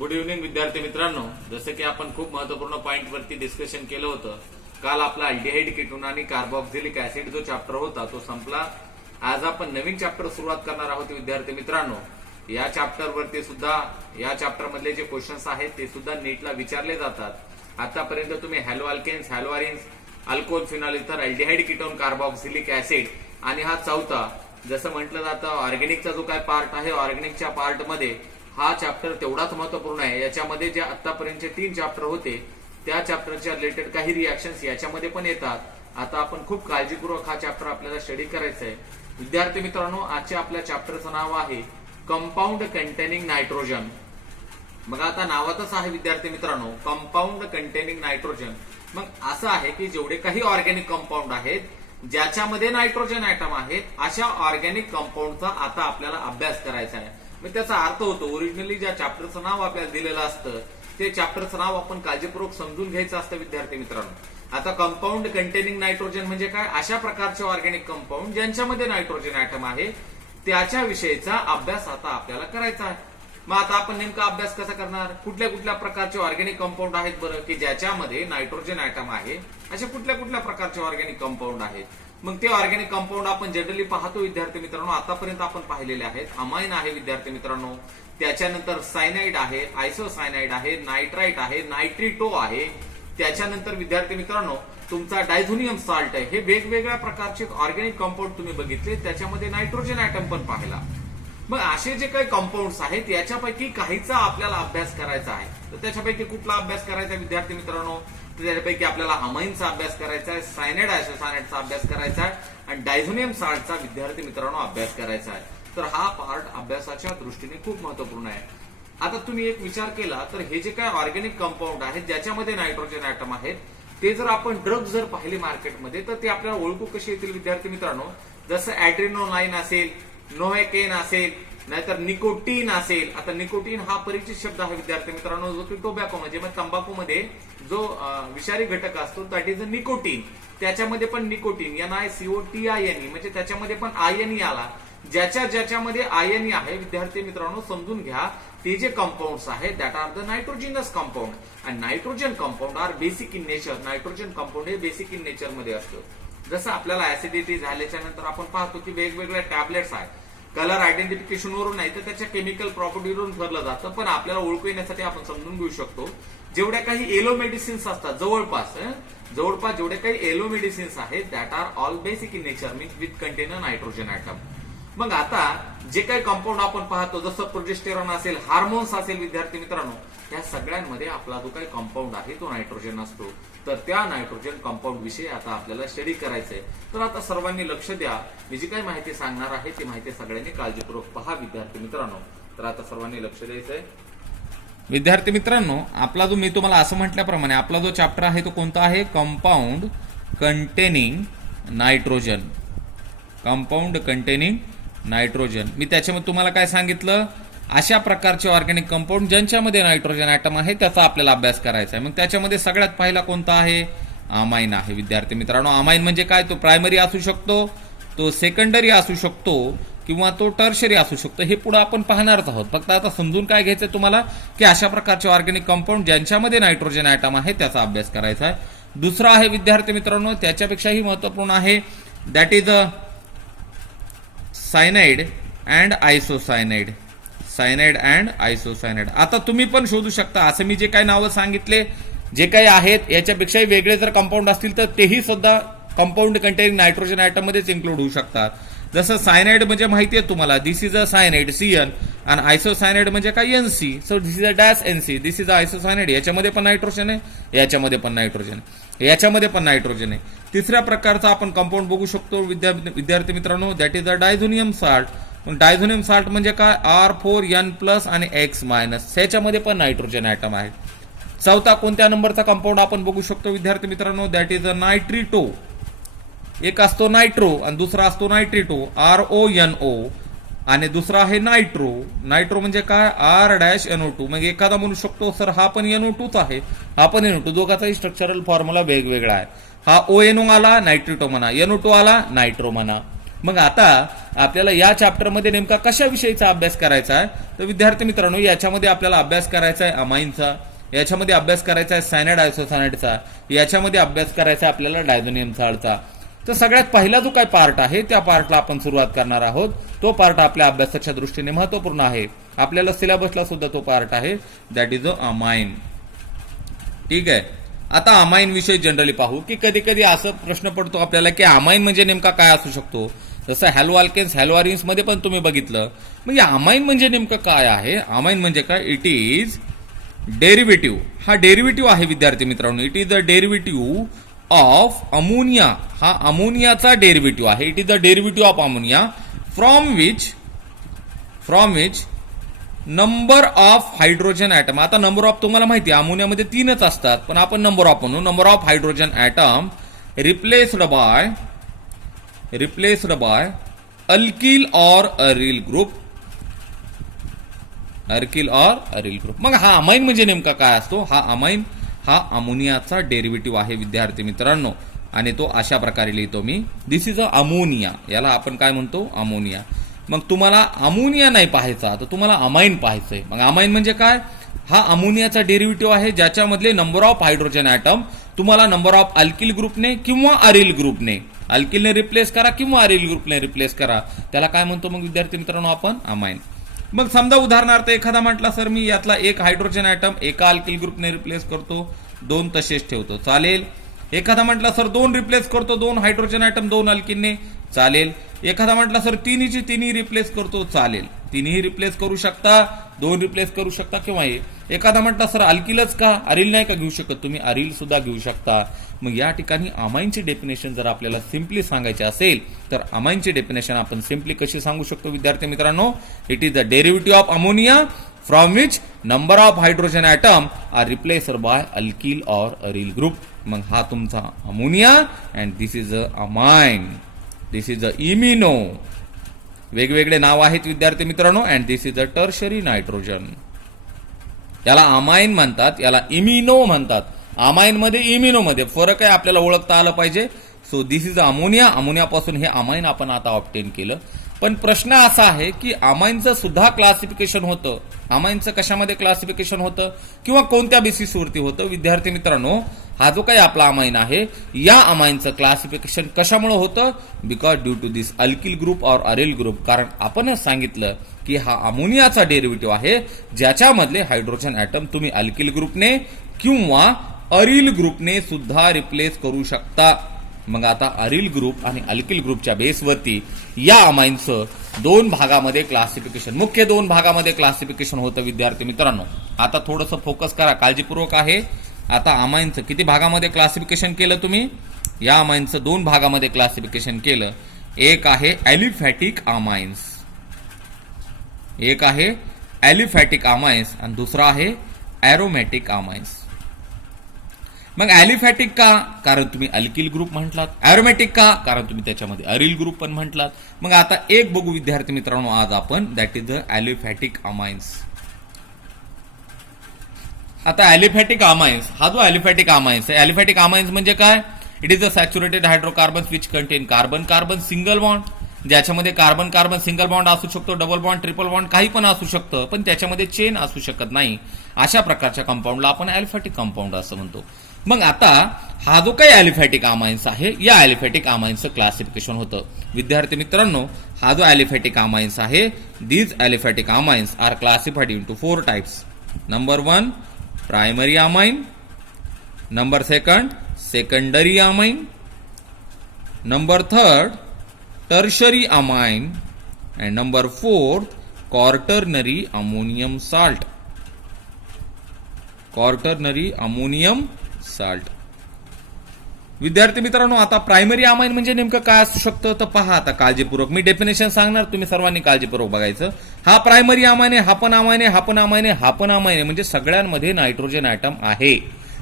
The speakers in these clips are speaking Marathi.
गुड इव्हनिंग विद्यार्थी मित्रांनो, जसं की आपण खूप महत्वपूर्ण पॉइंट वरती डिस्कशन केलं होतं. काल आपला अल्डिहाइड कीटोन आणि कार्बोक्सिलिक ऍसिड जो चॅप्टर होता तो संपला. आज आपण नवीन चॅप्टर सुरुवात करणार आहोत विद्यार्थी मित्रांनो. या चॅप्टर वरती सुद्धा या चॅप्टर मधले जे क्वेश्चन्स आहेत ते सुद्धा नीटला विचारले जातात. आतापर्यंत तुम्ही हॅलो अल्केन्स, हॅलोआरिन्स, अल्कोहोल, फिनॉल, इथर, अल्डिहाइड कीटोन, कार्बोक्सिलिक ऍसिड आणि हा चौथा जसं म्हटलं जातं ऑर्गॅनिकचा जो काय पार्ट आहे, ऑर्गॅनिकच्या पार्ट मध्ये हा चॅप्टर तेवढाच महत्वपूर्ण आहे. याच्यामध्ये जे आतापर्यंतचे 3 चॅप्टर होते त्या चॅप्टरच्या रिलेटेड काही रिॲक्शन्स याच्यामध्ये पण येतात. आता आपण खूप काळजीपूर्वक हा चॅप्टर आपल्याला स्टडी करायचा आहे. विद्यार्थी मित्रांनो, आजच्या आपल्या चॅप्टरचं नाव आहे कंपाऊंड कंटेनिंग नायट्रोजन. मग आता नावातच आहे विद्यार्थी मित्रांनो कंपाऊंड कंटेनिंग नायट्रोजन. मग असं आहे की जेवढे काही ऑर्गॅनिक कंपाऊंड आहेत ज्याच्यामध्ये नायट्रोजन ऍटम आहेत अशा ऑर्गॅनिक कंपाऊंडचा आता आपल्याला अभ्यास करायचा आहे. मग त्याचा अर्थ होतो ओरिजिनली ज्या चॅप्टरचं नाव आपल्याला दिलेलं असतं ते चॅप्टरचं नाव आपण काळजीपूर्वक समजून घ्यायचं असतं विद्यार्थी मित्रांनो. आता कंपाऊंड कंटेनिंग नायट्रोजन म्हणजे काय? अशा प्रकारचे ऑर्गॅनिक कंपाऊंड ज्यांच्यामध्ये नायट्रोजन ऍटम आहे त्याच्या विषयीचा अभ्यास आता आपल्याला करायचा आहे. मग आता आपण नेमका अभ्यास कसा करणार? कुठल्या कुठल्या प्रकारचे ऑर्गॅनिक कंपाऊंड आहेत बरं की ज्याच्यामध्ये नायट्रोजन ऍटम आहे, अशा कुठल्या कुठल्या प्रकारचे ऑर्गॅनिक कंपाऊंड आहेत. मग ते ऑर्गॅनिक कंपाऊंड आपण जनरली पाहतो विद्यार्थी मित्रांनो. आतापर्यंत आपण पाहिलेले आहेत. अमाइन आहे विद्यार्थी मित्रांनो, त्याच्यानंतर सायनाइड आहे, आयसोसायनाइड आहे, नायट्राइट आहे, नायट्रिटो आहे, त्याच्यानंतर विद्यार्थी मित्रांनो तुमचा डायझोनियम साल्ट आहे. हे वेगवेगळ्या प्रकारचे ऑर्गॅनिक कंपाऊंड तुम्ही बघितले, त्याच्यामध्ये नायट्रोजन ऍटम पण पाहिला. मग असे जे काही कंपाऊंड्स आहेत याच्यापैकी काहीचा आपल्याला अभ्यास करायचा आहे. तर त्याच्यापैकी कुठला अभ्यास करायचा विद्यार्थी मित्रांनो? तर त्याच्यापैकी आपल्याला अमाइनचा अभ्यास करायचा आहे, सायनाइड आयसोसायनाइडचा अभ्यास करायचा आहे आणि डायझोनियम साल्टचा विद्यार्थी मित्रांनो अभ्यास करायचा आहे. तर हा पार्ट अभ्यासाच्या दृष्टीने खूप महत्वपूर्ण आहे. आता तुम्ही एक विचार केला तर हे जे काय ऑर्गॅनिक कंपाऊंड आहेत ज्याच्यामध्ये नायट्रोजन ऍटम आहेत ते जर आपण ड्रग जर पाहिले मार्केटमध्ये तर ते आपल्याला ओळखू कसे येतील विद्यार्थी मित्रांनो? जसं ऍड्रेनोलाइन असेल, नोव्हेकेन असेल, नाहीतर निकोटीन असेल. आता निकोटीन हा परिचित शब्द आहे विद्यार्थी मित्रांनो, जो की टोबॅको म्हणजे तंबाखूमध्ये जो विषारी घटक असतो दॅट इज अ निकोटीन. त्याच्यामध्ये पण निकोटीन NiCOTINE म्हणजे त्याच्यामध्ये पण आयनी आला. ज्याच्यामध्ये आयनी आहे विद्यार्थी मित्रांनो समजून घ्या ते जे कंपाऊंड्स आहेत that are the nitrogenous compound. आणि nitrogen compound are basic in nature. Nitrogen compound हे बेसिक इन नेचर मध्ये असतं. जसं आपल्याला ऍसिडिटी झाल्याच्या नंतर आपण पाहतो की वेगवेगळ्या टॅबलेट्स आहेत. कलर आयडेंटिफिकेशन वरून नाही तर त्याच्या केमिकल प्रॉपर्टीवरून ठरलं जातं, पण आपल्याला ओळखू येण्यासाठी आपण समजून घेऊ शकतो. जेवढ्या काही एलो मेडिसिन्स असतात जवळपास जेवढे काही एलो मेडिसिन्स आहेत that are all basic in nature means with contain nitrogen atom. मग आता जे काही कंपाऊंड आपण पाहतो जसं प्रोजेस्टेरॉन असेल, हार्मोन्स असेल विद्यार्थी मित्रांनो, त्या सगळ्यांमध्ये आपला जो काही कंपाऊंड आहे तो नायट्रोजन असतो. तर त्या नायट्रोजन कंपाऊंड विषयी आता आपल्याला स्टडी करायचंय. तर आता सर्वांनी लक्ष द्या. मी जी काही माहिती सांगणार आहे ती माहिती सगळ्यांनी काळजीपूर्वक पहा विद्यार्थी मित्रांनो. तर आता सर्वांनी लक्ष द्यायचंय. विद्यार्थी मित्रांनो, आपला जो मी तुम्हाला असं म्हटल्याप्रमाणे आपला जो चॅप्टर आहे तो कोणता आहे? Compound containing nitrogen. Compound containing nitrogen. मी त्याच्यामध्ये तुम्हाला काय सांगितलं? अशा प्रकारचे ऑर्गॅनिक कंपाऊंड ज्यांच्यामध्ये नायट्रोजन ऍटम आहे त्याचा आपल्याला अभ्यास करायचा आहे. मग त्याच्यामध्ये सगळ्यात पहिला कोणता आहे? अमाइन आहे विद्यार्थी मित्रांनो. अमाइन म्हणजे काय? तो प्रायमरी असू शकतो, तो सेकंडरी असू शकतो किंवा तो टर्शरी असू शकतो. हे पुढे आपण पाहणारच आहोत. फक्त आता समजून काय घ्यायचंय तुम्हाला की अशा प्रकारचे ऑर्गॅनिक कंपाऊंड ज्यांच्यामध्ये नायट्रोजन ऍटम आहे त्याचा अभ्यास करायचा आहे. दुसरा आहे विद्यार्थी मित्रांनो त्याच्यापेक्षाही महत्वपूर्ण आहे that is a cyanide and isocyanide. Cyanide and isocyanide. आता तुम्ही पण शोधू शकता. असं मी जे काही नावं सांगितले जे काही आहेत याच्यापेक्षाही वेगळे जर कंपाऊंड असतील तर तेही सुद्धा कंपाऊंड कंटेनिंग नायट्रोजन ऍटम मध्येच इन्क्लूड होऊ शकतात. जसं सायनाइड म्हणजे माहिती आहे तुम्हाला, this is a cyanide CN आणि आयसोसायनाइड म्हणजे काय? NC. So this is a dash NC, this is a isocyanide. याच्यामध्ये पण नायट्रोजन आहे, याच्यामध्ये पण नायट्रोजन आहे, याच्यामध्ये पण नायट्रोजन आहे. तिसऱ्या प्रकारचा आपण कंपाऊंड बघू शकतो विद्यार्थी मित्रांनो that is a diazonium salt. Diazonium salt म्हणजे काय? R4N+ आणि X-. ह्याच्यामध्ये पण नायट्रोजन ऍटम आहे. चौथा कोणत्या नंबरचा कंपाऊंड आपण बघू शकतो विद्यार्थी मित्रांनो? That is a nitrito. एक असतो नायट्रो आणि दुसरा असतो नायट्रिटो RONO आणि दुसरा आहे नायट्रो. नायट्रो म्हणजे काय? R-NO2. मग एखादा म्हणू शकतो सर हा पण NO2च आहे, हा पण NO2. दोघांचाही स्ट्रक्चरल फॉर्म्युला वेगवेगळा आहे. हा ONO आला नायट्रिटो म्हणा, NO2 आला नायट्रो म्हणा. मग आता आपल्याला या चॅप्टरमध्ये नेमका कशाविषयीचा अभ्यास करायचा आहे, तर विद्यार्थी मित्रांनो याच्यामध्ये आपल्याला अभ्यास करायचा आहे अमाईनचा, याच्यामध्ये अभ्यास करायचा आहे सायनाइड आयसोसायनाइडचा, याच्यामध्ये अभ्यास करायचा आहे आपल्याला डायझोनियम सॉल्टचा. तर सगळ्यात पहिला जो काय पार्ट आहे त्या पार्टला आपण सुरुवात करणार आहोत. तो पार्ट आपल्या अभ्यासाच्या दृष्टीने महत्वपूर्ण आहे, आपल्याला सिलेबसला सुद्धा तो पार्ट आहे, दॅट इज अ अमाइन. ठीक आहे. आता अमाइन विषयी जनरली पाहू की कधी कधी असं प्रश्न पडतो आपल्याला की अमाइन म्हणजे नेमका काय असू शकतो. जसं हॅलो अल्केन्स हॅलो अरिन्स मध्ये पण तुम्ही बघितलं. मग या अमाइन म्हणजे नेमकं काय आहे. अमाइन म्हणजे काय, इट इज डेरिव्हेटिव्ह. हा डेरिव्हेटिव्ह आहे विद्यार्थी मित्रांनो. It is a derivative of ammonia. हा अमोनियाचा डेरिव्हेटिव्ह आहे. It is the derivative of ammonia from which number of hydrogen atom. आता नंबर ऑफ तुम्हाला माहिती आहे अमोनियामध्ये 3च असतात, पण आपण नंबर ऑफ म्हणू. Number of hydrogen atom replaced by alkyl और अरिल ग्रुप. मग हा अमाइन म्हणजे नेमका काय असतो. हा अमाइन हा अमोनियाचा डेरिव्हेटिव्ह आहे विद्यार्थी मित्रांनो, आणि तो अशा प्रकारे लिहितो मी. दिस इज अ अमोनिया. याला आपण काय म्हणतो, अमोनिया. मग तुम्हाला अमोनिया नाही पाहायचा तर तुम्हाला अमाइन पाहायचंय. मग अमाइन म्हणजे काय, हा अमोनियाचा डेरिव्हेटिव्ह आहे ज्याच्यामधले नंबर ऑफ हायड्रोजन ऍटम तुम्हाला नंबर ऑफ अल्किल ग्रुपने किंवा अरिल ग्रुपने, अल्किलने रिप्लेस करा किंवा अरिल ग्रुपने रिप्लेस करा, त्याला काय म्हणतो मग विद्यार्थी मित्रांनो आपण, अमाइन. मग समजा उदाहरणार्थ एखादा म्हटला सर मी यातला एक हायड्रोजन ऍटम एका अल्किल ग्रुपने रिप्लेस करतो, 2 तसेच ठेवतो, चालेल. एखादा म्हटला सर 2 रिप्लेस करतो, 2 हायड्रोजन ऍटम 2 अल्किलने, चालेल. एखादा म्हटला सर तिन्ही रिप्लेस करतो, चालेल. तिन्ही रिप्लेस करू शकता, 2 रिप्लेस करू शकता किंवा एखादा म्हटला सर अल्किलच का, अरिल नाही का घेऊ शकत तुम्ही, अरिल सुद्धा घेऊ शकता. मग या ठिकाणी अमाइनची डेफिनेशन जर आपल्याला सिम्पली सांगायची असेल तर अमाइनची डेफिनेशन आपण सिम्पली कशी सांगू शकतो विद्यार्थी मित्रांनो. It is the derivative of ammonia from which number of hydrogen atom are replaced by alkyl और अरिल ग्रुप. मग हा तुमचा ammonia and this is a amine, this is a imino. वेगवेगळे नाव आहेत विद्यार्थी मित्रांनो. And this is a tertiary nitrogen. याला अमाइन म्हणतात, याला इमिनो म्हणतात. अमाइन मध्ये इमिनो मध्ये फरक आहे, आपल्याला ओळखता आलं पाहिजे. So this is ammonia. अमोनियापासून हे अमाइन आपण आता ऑब्टेन केलं. पण प्रश्न असा आहे की अमाइनचं सुद्धा क्लासिफिकेशन होतं. अमाइनचं कशामध्ये क्लासिफिकेशन होतं किंवा कोणत्या बेसिसवरती होतं विद्यार्थी मित्रांनो. हा जो काही आपला अमाइन आहे या अमाइनचं क्लासिफिकेशन कशामुळे होतं, because due to this alkyl group और अरिल ग्रुप. कारण आपणच सांगितलं की हा अमोनियाचा डेरिव्हेटिव्ह आहे ज्याच्यामधले हायड्रोजन ऍटम तुम्ही अल्किल ग्रुपने किंवा अरिल ग्रुपने सुद्धा रिप्लेस करू शकता. मग आता अरिल ग्रुप आणि अल्किल ग्रुपच्या बेसवरती या अमाइनचं 2 भागामध्ये क्लासिफिकेशन, मुख्य 2 भागामध्ये क्लासिफिकेशन होतं विद्यार्थी मित्रांनो. आता थोडंसं फोकस करा, काळजीपूर्वक आहे. आता अमाइनचं किती भागामध्ये क्लासिफिकेशन केलं तुम्ही, या अमाइनचं 2 भागामध्ये क्लासिफिकेशन केलं. एक आहे ॲलिफॅटिक अमाइन्स, एक आहे ॲलिफॅटिक अमाइन्स आणि दुसरा आहे ॲरोमॅटिक अमाइन्स. मग ॲलिफॅटिक का, कारण तुम्ही अल्किल ग्रुप म्हटलात. ॲरोमॅटिक का, कारण तुम्ही त्याच्यामध्ये अरिल ग्रुप पण म्हटलात. मग आता एक बघू विद्यार्थी मित्रांनो आज आपण, that is the aliphatic amines. आता ॲलिफॅटिक अमाइन्स, हा जो ॲलिफॅटिक अमाइन्स आहे, ॲलिफॅटिक अमाइन्स म्हणजे काय, it is a saturated hydrocarbons which contain carbon carbon single bond, ज्याच्यामध्ये कार्बन कार्बन सिंगल बॉन्ड असू शकतो, डबल बॉन्ड, ट्रिपल बॉन्ड काही पण असू शकतं, पण त्याच्यामध्ये चेन असू शकत नाही. अशा प्रकारच्या कंपाऊंडला आपण ॲलिफॅटिक कंपाऊंड असं म्हणतो. मग आता हा जो काही ॲलिफॅटिक अमाइन्स आहे या ॲलिफॅटिक अमाइन्सचं क्लासिफिकेशन होतं विद्यार्थी मित्रांनो. हा जो ॲलिफॅटिक अमाइन्स आहे, these aliphatic amines are classified into 4 types. Number 1 primary amine, number 2 secondary amine, number 3 tertiary amine and number 4 quaternary ammonium salt. Quaternary ammonium salt. विद्यार्थी मित्रांनो आता प्रायमरी अमाइन म्हणजे नेमकं काय असू शकतं तर पहा आता काळजीपूर्वक मी डेफिनेशन सांगणार, तुम्ही सर्वांनी काळजीपूर्वक बघायचं. हा प्रायमरी अमाइन आहे, हा पण अमाइन आहे, हा पण अमाइन आहे, हा पण अमाइन आहे, म्हणजे सगळ्यांमध्ये नायट्रोजन ॲटम आहे.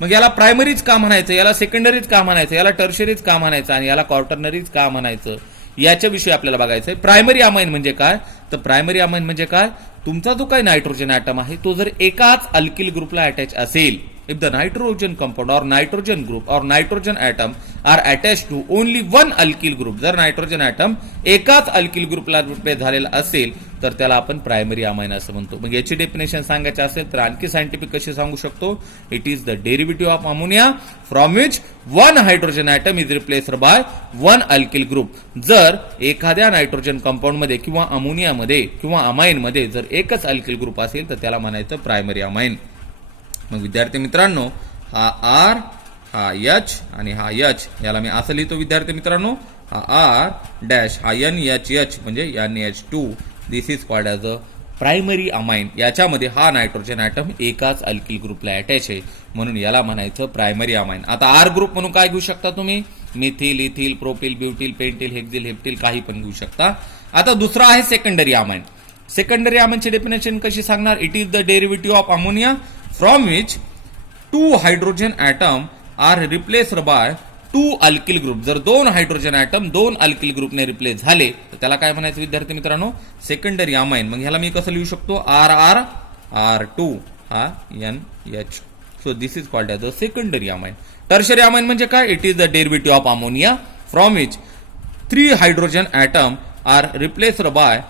मग याला प्रायमरीच का म्हणायचं, याला सेकंडरीच का म्हणायचं, याला टर्शरीच का म्हणायचं आणि याला क्वार्टर्नरीच का म्हणायचं, याच्याविषयी आपल्याला बघायचंय. प्रायमरी अमाइन म्हणजे काय, तर प्रायमरी अमाइन म्हणजे काय, तुमचा जो काही नायट्रोजन ॲटम आहे तो जर एकाच अल्किल ग्रुपला अटॅच असेल if the nitrogen compound or nitrogen group or nitrogen atom are attached to only one alkyl group. जर नायट्रोजन ॲटम एकाच अल्किल ग्रुपला रिप्लेस झालेला असेल तर त्याला आपण प्रायमरी अमाइन असं म्हणतो. मग याची डेफिनेशन सांगायची असेल तर आणखी सायंटिफिक कशी सांगू शकतो. It is the derivative of ammonia from which one hydrogen atom is replaced by one alkyl group. जर एखाद्या नायट्रोजन कंपाऊंड मध्ये किंवा अमोनियामध्ये किंवा अमाइन मध्ये जर एकच अल्किल ग्रुप असेल तर त्याला म्हणायचं प्रायमरी अमाइन. मग विद्यार्थी मित्रांनो, हा आर, हा एच आणि हा एच याला मी असं लिहितो विद्यार्थी मित्रांनो, हा आर डॅश, हा NH म्हणजे NH2. This is called as a primary amine. याच्यामध्ये हा नायट्रोजन ॲटम एकाच अल्किल ग्रुपला अटॅच आहे म्हणून याला म्हणायचं प्रायमरी अमाइन. आता आर ग्रुप म्हणून काय घेऊ शकता तुम्ही, methyl, ethyl, propyl, butyl, pentyl, hexyl, heptyl काही पण घेऊ शकता. आता दुसरा आहे सेकंडरी अमाइन. सेकंडरी अमाइनची डेफिनेशन कशी सांगणार. It is the derivative of ammonia from which two hydrogen atom are replaced by two alkyl group. जर दोन हायड्रोजन ॲटम दोन अल्किल ग्रुपने रिप्लेस झाले तर त्याला काय म्हणायचं विद्यार्थी मित्रांनो, सेकंडरी अमाइन. मग ह्याला मी कसं लिहू शकतो, RR2 हा NH. So this is called as a secondary amine. Tertiary amine म्हणजे काय, it is the derivative of ammonia from which 3 hydrogen atom are replaced by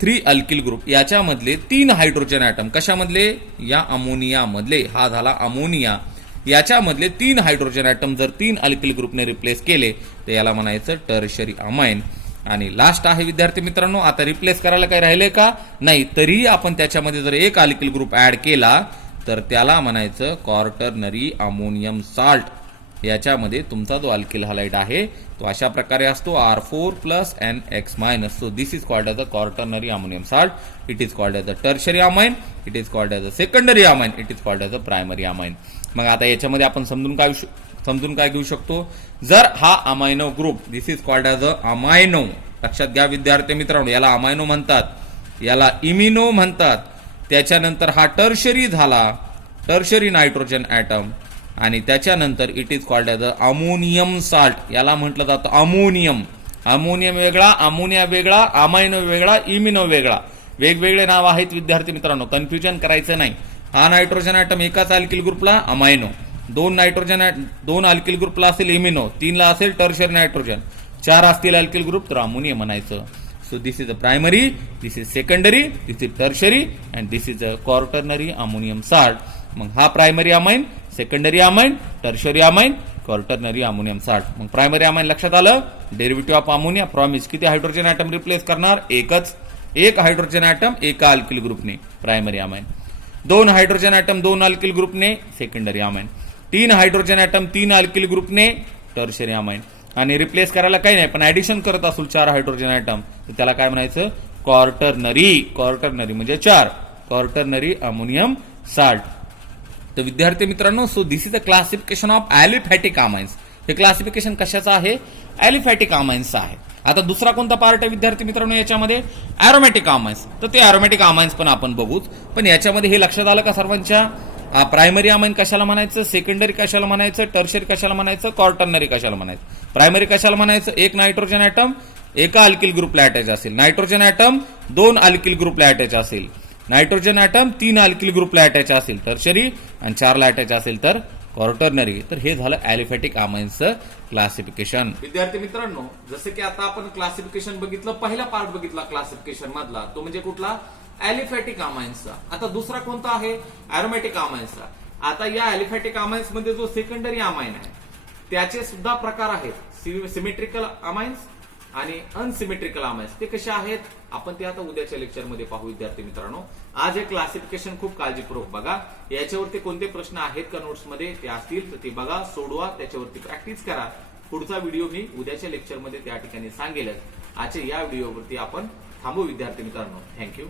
3 alkyl group. याच्यामधले 3 हायड्रोजन ॲटम कशामधले, या अमोनिया मधले. हा झाला अमोनिया. याच्यामधले 3 हायड्रोजन ॲटम जर 3 अल्किल ग्रुपने रिप्लेस केले तर याला म्हणायचं टर्शरी अमाइन. आणि लास्ट आहे विद्यार्थी मित्रांनो, आता रिप्लेस करायला काही राहिले का नाही, तरी आपण त्याच्यामध्ये जर एक अल्किल ग्रुप ऍड केला तर त्याला म्हणायचं क्वार्टर्नरी अमोनियम साल्ट. याच्यामध्ये तुमचा जो अल्किल हॅलाइड आहे तो अशा प्रकारे असतो R4+NX-. So this is called as a quaternary ammonium salt. It is called as a tertiary amine, it is called as a secondary amine, it is called as a primary amine. मग आता याच्यामध्ये आपण समजून काय घेऊ शकतो, जर हा amino group, this is called as a amino. लक्षात घ्या विद्यार्थी मित्रांनो, याला अमायनो म्हणतात, याला इमिनो म्हणतात. त्याच्यानंतर हा टर्शरी झाला, टर्शरी नायट्रोजन ॲटम. आणि त्याच्यानंतर it is called as a ammonium salt. याला म्हटलं जातं अमोनियम. अमोनियम वेगळा, अमोनिया वेगळा, अमायनो वेगळा, इमिनो वेगळा. वेगवेगळे नाव आहेत विद्यार्थी मित्रांनो, कन्फ्युजन करायचं नाही. हा नायट्रोजन ॲटम एकाच अल्किल ग्रुपला अमायनो, 2 अल्किल ग्रुपला असेल इमिनो, 3 ला असेल टर्शरी नायट्रोजन, 4 असतील अल्किल ग्रुप तर अमोनियम म्हणायचं. So this is a primary, this is secondary, this is tertiary and this is a quaternary ammonium salt. मग हा primary amine, secondary amine, tertiary amine, quaternary ammonium salt. मग प्रायमरी अमाइन लक्षात आलं, derivative of ammonia from is किती हायड्रोजन ॲटम रिप्लेस करणार, एकच. एक हायड्रोजन ॲटम एका अल्किल ग्रुपने primary amine. 2 hydrogen atom 2 alkyl ग्रुपने secondary amine. 3 hydrogen item 3 alkyl ग्रुपने टर्शरी अमाइन. आणि रिप्लेस करायला काही नाही, पण ऍडिशन करत असेल 4 हायड्रोजन ॲटम तर त्याला काय म्हणायचं, क्वार्टर्नरी. क्वार्टर्नरी म्हणजे 4, क्वार्टर्नरी अमोनियम साल्ट. तर विद्यार्थी मित्रांनो, so this is the classification of aliphatic amines. हे क्लासिफिकेशन कशाचं आहे, ॲलिफॅटिक अमाइन्सचं आहे. आता दुसरा कोणता पार्ट आहे विद्यार्थी मित्रांनो याच्यामध्ये, ॲरोमॅटिक अमाइन्स. तर ते ॲरोमॅटिक अमाइन्स पण आपण बघूच. पण याच्यामध्ये हे लक्षात आलं का सर्वांच्या, प्रायमरी अमाइन कशाला म्हणायचं, सेकंडरी कशाला म्हणायचं, टर्शरी कशाला म्हणायचं, क्वार्टर्नरी कशाला म्हणायचं. प्रायमरी कशाला म्हणायचं, एक नायट्रोजन ॲटम एका अल्किल ग्रुपला अटॅच असेल, नायट्रोजन ॲटम 2 अल्किल ग्रुपला अटॅच असेल, नायट्रोजन ॲटम 3 अल्किल ग्रुपला अटॅच असेल टर्शरी आणि 4 ला अटॅच असेल तर क्वार्टर्नरी. तर हे झालं ॲलिफॅटिक अमाइन्सचं क्लासिफिकेशन. विद्यार्थी मित्रांनो, जसं की आता आपण क्लासिफिकेशन बघितलं, पहिला पार्ट बघितला क्लासिफिकेशन मधला, तो म्हणजे कुठला, ॲलिफॅटिक अमाइन्सचा. आता दुसरा कोणता आहे, ॲरोमॅटिक अमाइन्सचा. आता या ॲलिफॅटिक अमाइन्स मध्ये जो सेकंडरी अमाइन आहे त्याचे सुद्धा प्रकार आहेत, सिमेट्रिकल अमाइन्स आणि अनसिमेट्रिकल अमाइन्स. ते कसे आहेत आपण ते आता उद्याच्या लेक्चरमध्ये पाहू विद्यार्थी मित्रांनो. आज हे क्लासिफिकेशन खूप काळजीपूर्वक बघा. याच्यावरती कोणते प्रश्न आहेत का नोट्समध्ये ते असतील तर ते बघा, सोडवा, त्याच्यावरती प्रॅक्टिस करा. पुढचा व्हिडिओ मी उद्याच्या लेक्चरमध्ये त्या ठिकाणी सांगेलच. आजच्या या व्हिडिओवरती आपण थांबू विद्यार्थी मित्रांनो. थँक्यू.